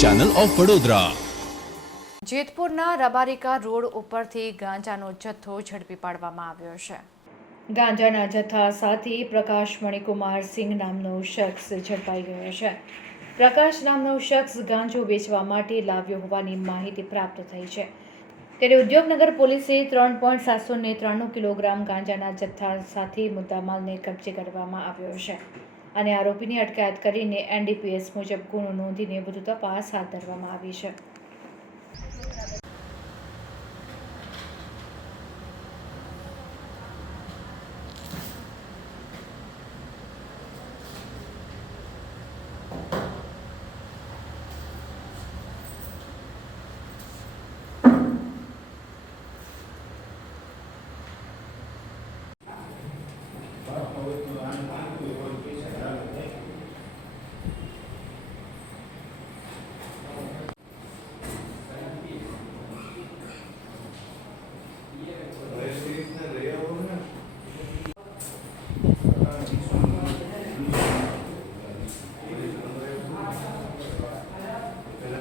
Channel of Vadodara જેતપુરના Rabarika road ઉપરથી ગાંજાનો જથ્થો ઝડપી પાડવામાં આવ્યો છે. ગાંજાના જથ્થા સાથે પ્રકાશ મણિકુમાર સિંહ નામનો શખ્સ ઝડપાઈ ગયો છે. પ્રકાશ નામનો શખ્સ ગાંજો વેચવા માટે લાવ્યો હોવાની માહિતી પ્રાપ્ત થઈ છે. ત્યારે ઉદ્યોગનગર પોલીસે ત્રણ પોઈન્ટ સાતસો ને ત્રાણું કિલોગ્રામ ગાંજાના જથ્થા સાથે મુદ્દામાલને કબજે કરવામાં આવ્યો છે. અને આરોપીની અટકાયત કરીને એનડીપીએસ મુજબ ગુનો નોંધીને વધુ તપાસ હાથ ધરવામાં આવી છે.